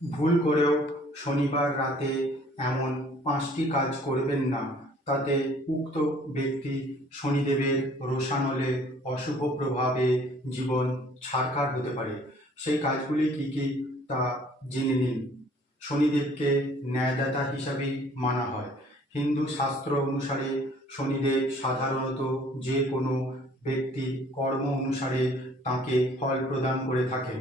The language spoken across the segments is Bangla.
ভুল করেও শনিবার রাতে এমন ৫টি কাজ করবেন না, তাতে উক্ত ব্যক্তি শনিদেবের রোষানলে অশুভ প্রভাবে জীবন ছারখার হতে পারে। সেই কাজগুলি কি কি তা জেনে নিন। শনিদেবকে ন্যায়দাতা হিসাবেই মানা হয়। হিন্দু শাস্ত্র অনুসারে শনিদেব সাধারণত যে কোনো ব্যক্তির কর্ম অনুসারে তাকে ফল প্রদান করে থাকেন।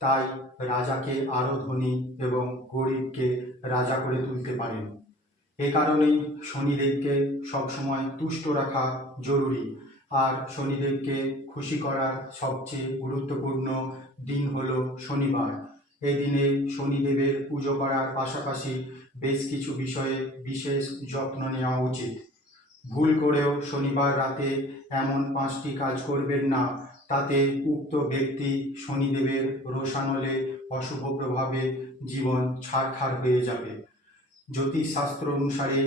তাই রাজাকে আরও ধনী এবং গরিবকে রাজা করে তুলতে পারেন। এ কারণেই শনিদেবকে সবসময় তুষ্ট রাখা জরুরি। আর শনিদেবকে খুশি করার সবচেয়ে গুরুত্বপূর্ণ দিন হলো শনিবার। এই দিনে শনিদেবের পুজো করার পাশাপাশি বেশ কিছু বিষয়ে বিশেষ যত্ন নেওয়া উচিত। ভুল করেও শনিবার রাতে এমন ৫টি কাজ করবেন না, তাতে উক্ত ব্যক্তি শনিদেবের রোষানলে অশুভ প্রভাবে জীবন ছারখার হয়ে যাবে। জ্যোতিষশাস্ত্র অনুসারে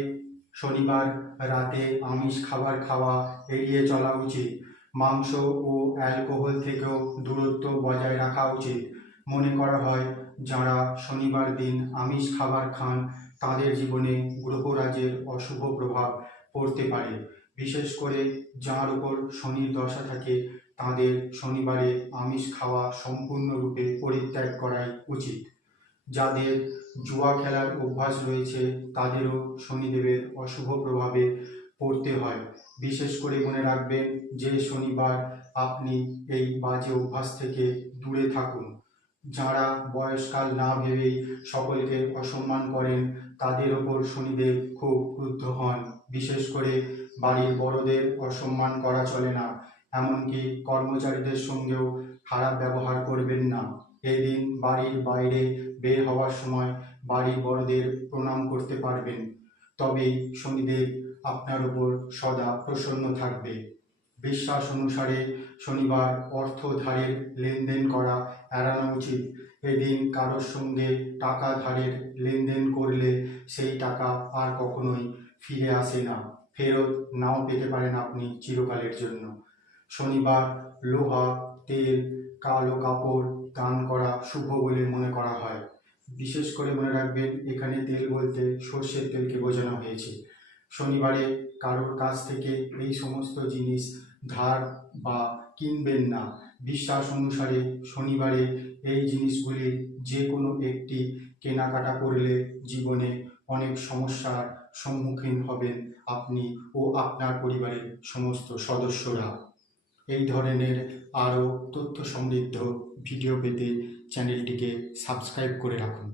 শনিবার রাতে আমিষ খাবার খাওয়া এড়িয়ে চলা উচিত। মাংস ও অ্যালকোহল থেকেও দূরত্ব বজায় রাখা উচিত। মনে করা হয় যাঁরা শনিবার দিন আমিষ খাবার খান তাদের জীবনে গ্রহরাজের অশুভ প্রভাব পড়তে পারে। বিশেষ করে যার উপর শনির দশা থাকে তাদের শনিবারে আমিষ খাওয়া সম্পূর্ণরূপে পরিত্যাগ করাই উচিত। যাদের জুয়া খেলার অভ্যাস রয়েছে তাদেরও শনিদেবের অশুভ প্রভাবে পড়তে হয়। বিশেষ করে মনে রাখবেন যে শনিবার আপনি এই বাজে অভ্যাস থেকে দূরে থাকুন। যাঁরা বয়সকাল না ভেবেই সকলকে অসম্মান করেন তাদের ওপর শনিদেব খুব ক্রুদ্ধ হন। বিশেষ করে বাড়ির বড়দের অসম্মান করা চলে না, এমনকি কর্মচারীদের সঙ্গেও খারাপ ব্যবহার করবেন না। এদিন বাড়ির বাইরে বের হওয়ার সময় বাড়ির বড়দের প্রণাম করতে পারবেন, তবেই শনিদেব আপনার উপর সদা প্রসন্ন থাকবে। বিশ্বাস অনুসারে শনিবার অর্থ ধারের লেনদেন করা এড়ানো উচিত। এদিন কারোর সঙ্গে টাকা ধারের লেনদেন করলে সেই টাকা আর কখনোই ফিরে আসে না, ফেরত নাও পেতে পারেন আপনি চিরকালের জন্য। শনিবার লোহা, তেল, কালো কাপড় দান করা শুভ বলে মনে করা হয়। বিশেষ করে মনে রাখবেন এখানে তেল বলতে সর্ষের তেলকে বোঝানো হয়েছে। শনিবারে কারোর কাছ থেকে এই সমস্ত জিনিস ধার বা কিনবেন না। বিশ্বাস অনুসারে শনিবারে এই জিনিসগুলির যে কোনো একটি কেনাকাটা করলে জীবনে অনেক সমস্যার সম্মুখীন হবেন আপনি ও আপনার পরিবারের সমস্ত সদস্যরা। এই ধরনের আরও তথ্য সমৃদ্ধ ভিডিও পেতে চ্যানেলটিকে সাবস্ক্রাইব করে রাখুন।